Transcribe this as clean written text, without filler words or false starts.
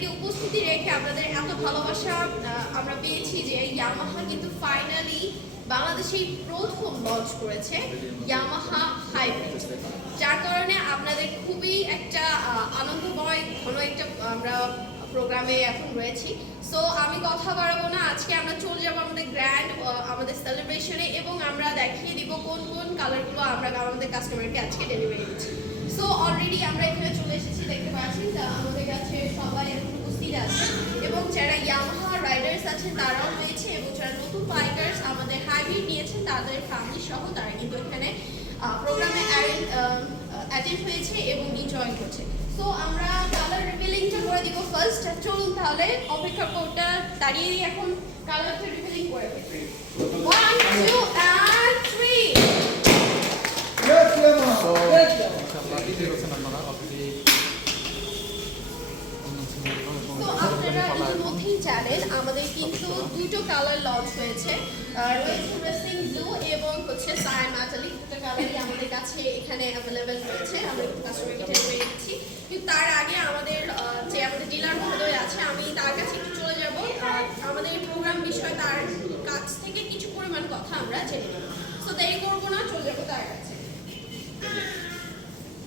আপনাদেরকে উপস্থিতি রেখে আপনাদের এত ভালোবাসা আমরা পেয়েছি যে ইয়ামাহা কিন্তু ফাইনালি বাংলাদেশেই প্রথম লঞ্চ করেছে ইয়ামাহা হাইব্রিড, যার কারণে আপনাদের খুবই একটা আনন্দময় ঘন একটা আমরা প্রোগ্রামে এখন রয়েছি। সো আমি কথা বাড়াবো না, আজকে আমরা চলে যাবো আমাদের গ্র্যান্ড আমাদের সেলিব্রেশনে এবং আমরা দেখিয়ে দিব কোন কোন কালারগুলো আমরা আমাদের কাস্টমারকে আজকে ডেলিভারি দিচ্ছি। সো অলরেডি আমরা এখানে চলে এসেছি, দেখতে পাচ্ছি আমাদের কাছে সবাই এখন উপস্থিত আছে এবং যারা ইয়ামাহা রাইডার্স আছেন তারাও রয়েছে এবং যারা নতুন বাইকার্স আমাদের হাইব্রিড নিয়েছেন তাদের ফ্যামিলি সহ তারা কিন্তু এখানে প্রোগ্রামে অ্যাটেন্ড হয়েছে এবং এনজয় করছে। সো আমরা কালার রিভিলিংটা করে দিব ফার্স্ট। চলুন তাহলে অপেক্ষা করতে দাঁড়িয়ে এখন কালারটা রিভিলিং করে দিই। 1 2 and 3 তো আপনারা ইতিমধ্যেই জানেন আমাদের কিন্তু দুটো কালার লঞ্চ হয়েছে, রয়েছে রেসিং ব্লু এবং হচ্ছে সায়ান মেটালিক। দুটো কালারই আমাদের কাছে এখানে অ্যাভেলেবেল রয়েছে, আমরা কাস্টমারকে ডেলিভারি দিচ্ছি। কিন্তু তার আগে আমাদের যে আমাদের ডিলার মহোদয় আছে আমি তার কাছে একটু চলে যাব, আমাদের এই প্রোগ্রাম বিষয়ে তার কাছ থেকে কিছু পরিমাণ কথা আমরা জেনে নেব। সো দেরি করবো না, চলে যাবো তার কাছে।